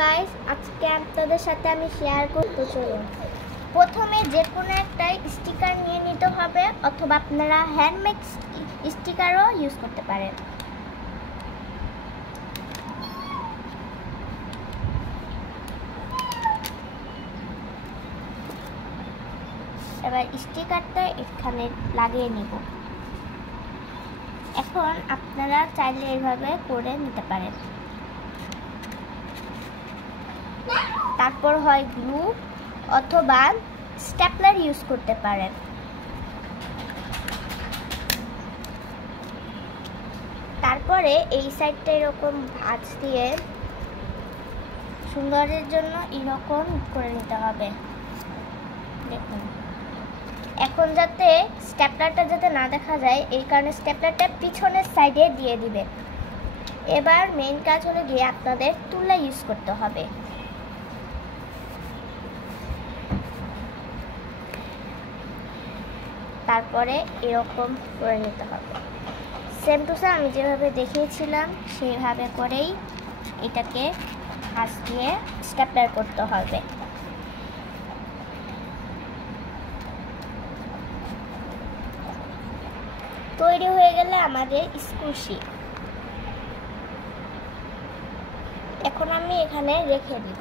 Guys, আজকে আপনাদের সাথে আমি শেয়ার করতে চলুন। প্রথমে যে কোনো একটা স্টিকার নিয়ে নিতে হবে, অথবা আপনারা হ্যান্ডমেড স্টিকারও ইউজ করতে পারেন। এবার স্টিকারটা এখানে লাগিয়ে নিব। এখন আপনারা চাইলে এইভাবে করে নিতে পারেন। তারপর হয় গ্লু অথবা স্ট্যাপলার ইউজ করতে পারেন। তারপরে এই সাইডটা এরকম ভাঁজ দিয়ে সুন্দরের জন্য এরকম করে নিতে হবে। দেখুন, এখন যাতে স্ট্যাপলারটা যাতে না দেখা যায়, এই কারণে স্ট্যাপলারটা পিছনের সাইডে দিয়ে দিবে। এবার মেইন কাজ হলো গিয়ে আপনাদের তুলা ইউজ করতে হবে। তারপরে এরকম করে নিতে হবে। সেম টু সেম আমি যেভাবে দেখিয়েছিলাম সেইভাবে করেই এটাকে ভাঁজ দিয়ে স্ট্যাপলার করতে হবে। তৈরি হয়ে গেলে আমাদের স্কুল শীট। এখন আমি এখানে রেখে দিব।